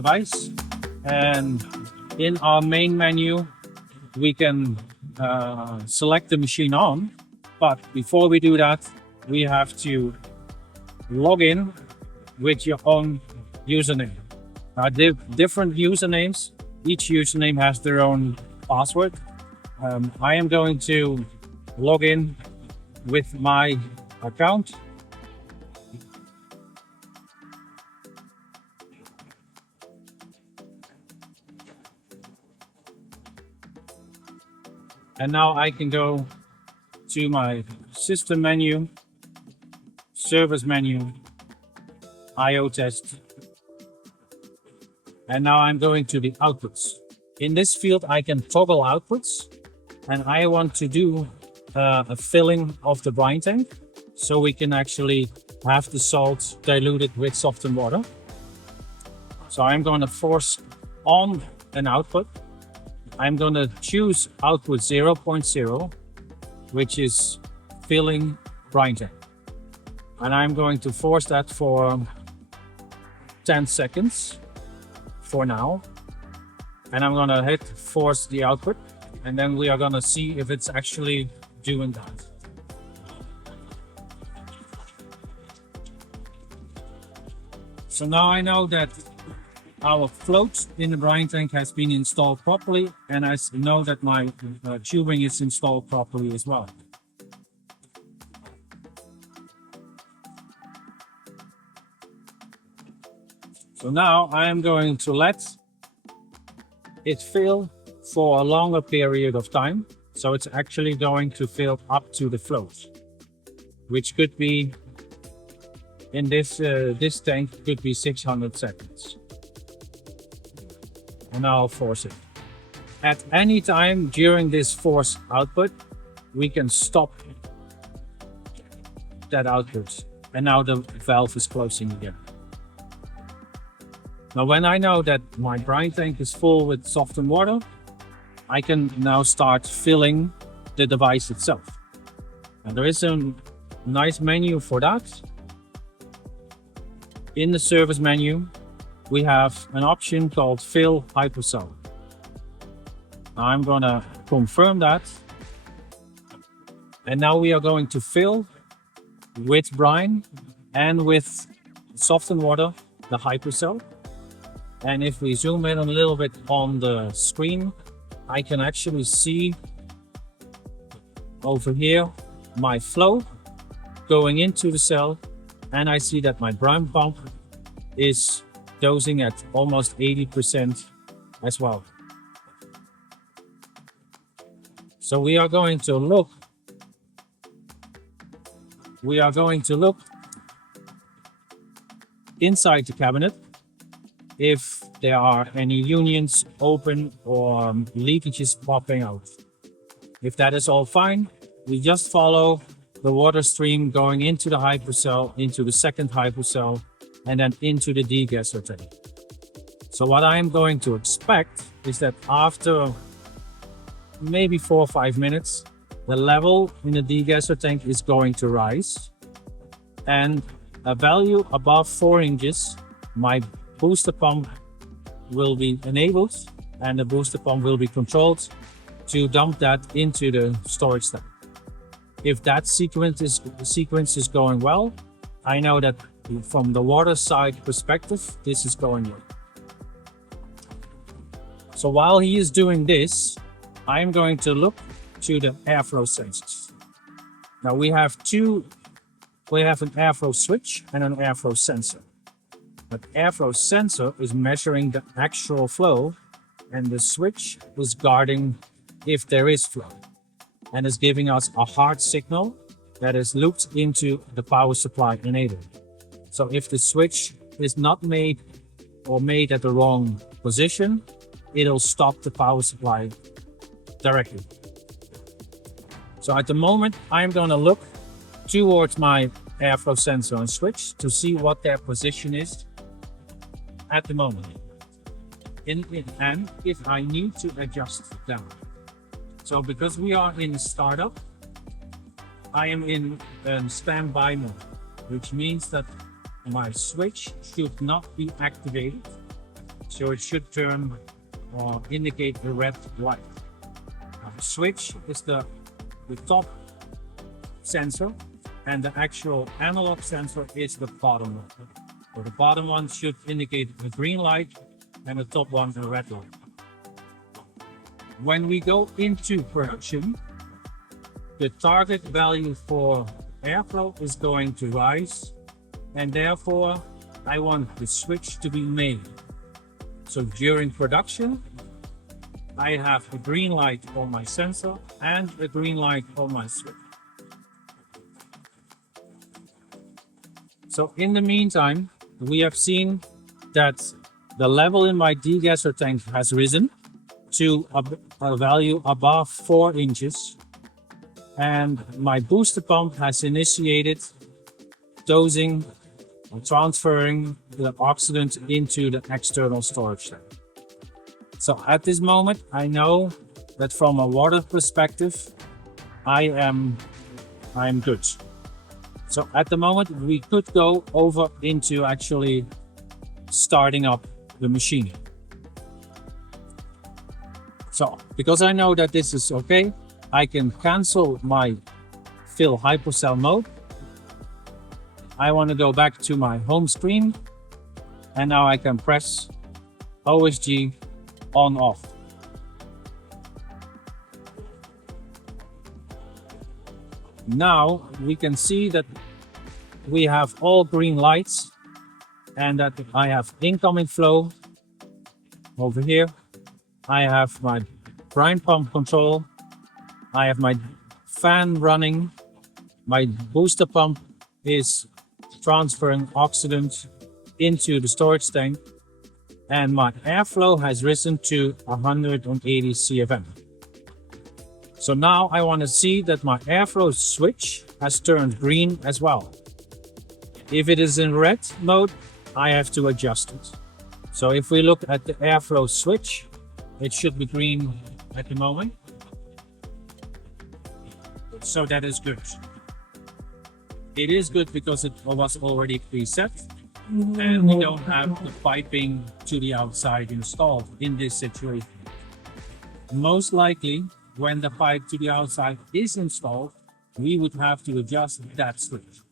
device, and in our main menu we can select the machine on. But before we do that, we have to log in with your own username. Different usernames, each username has their own password. I am going to log in with my account. And now I can go to my system menu, service menu, IO test. And now I'm going to the outputs. In this field, I can toggle outputs, and I want to do a filling of the brine tank, so we can actually have the salt diluted with softened water. So I'm going to force on an output. I'm going to choose output 0.0, which is filling brine tank. And I'm going to force that for 10 seconds for now. And I'm going to hit force the output, and then we are going to see if it's actually doing that. So now I know that our float in the brine tank has been installed properly, and I know that my tubing is installed properly as well. So now I am going to let it fill for a longer period of time. So it's actually going to fill up to the float, which could be, in this tank, could be 600 seconds. And I'll force it. At any time during this force output, we can stop that output. And now the valve is closing again. Now, when I know that my brine tank is full with softened water, I can now start filling the device itself. And there is a nice menu for that. In the service menu, we have an option called Fill Hypercell. I'm going to confirm that. And now we are going to fill with brine and with softened water the hypercell. And if we zoom in a little bit on the screen, I can actually see over here my flow going into the cell, and I see that my brine pump is dosing at almost 80% as well. So we are going to look inside the cabinet if there are any unions open or leakages popping out. If that is all fine, we just follow the water stream going into the hypercell, into the second hypercell, and then into the degasser tank. So what I'm going to expect is that after maybe 4 or 5 minutes, the level in the degasser tank is going to rise, and a value above 4 inches, my booster pump will be enabled, and the booster pump will be controlled to dump that into the storage tank. If that sequence is going well, I know that from the water side perspective, this is going well. So while he is doing this, I am going to look to the airflow sensors. Now we have an airflow switch and an airflow sensor. But airflow sensor is measuring the actual flow, and the switch is guarding if there is flow, and is giving us a hard signal that is looped into the power supply enabler. So if the switch is not made at the wrong position, it'll stop the power supply directly. So at the moment, I'm going to look towards my airflow sensor and switch to see what their position is at the moment, and if I need to adjust them. So because we are in startup, I am in standby mode, which means that my switch should not be activated So it should turn or indicate the red light. The switch is the top sensor, and the actual analog sensor is the bottom one. So the bottom one should indicate the green light and the top one the red light. When we go into production, the target value for airflow is going to rise, and therefore I want the switch to be made. So during production, I have a green light on my sensor and a green light on my switch. So in the meantime, we have seen that the level in my degasser tank has risen to a value above 4 inches, and my booster pump has initiated dosing or transferring the oxidant into the external storage tank. So at this moment, I know that from a water perspective, I'm good. So at the moment, we could go over into actually starting up the machine. So because I know that this is okay, I can cancel my fill hypocell mode. I want to go back to my home screen, and now I can press OSG on off. Now we can see that we have all green lights and that I have incoming flow over here. I have my brine pump control. I have my fan running. My booster pump is transferring oxidant into the storage tank, and my airflow has risen to 180 CFM. So now I want to see that my airflow switch has turned green as well. If it is in red mode, I have to adjust it. So if we look at the airflow switch, it should be green at the moment. So that is good. It is good because it was already preset, and we don't have the piping to the outside installed in this situation. Most likely, when the pipe to the outside is installed, we would have to adjust that switch.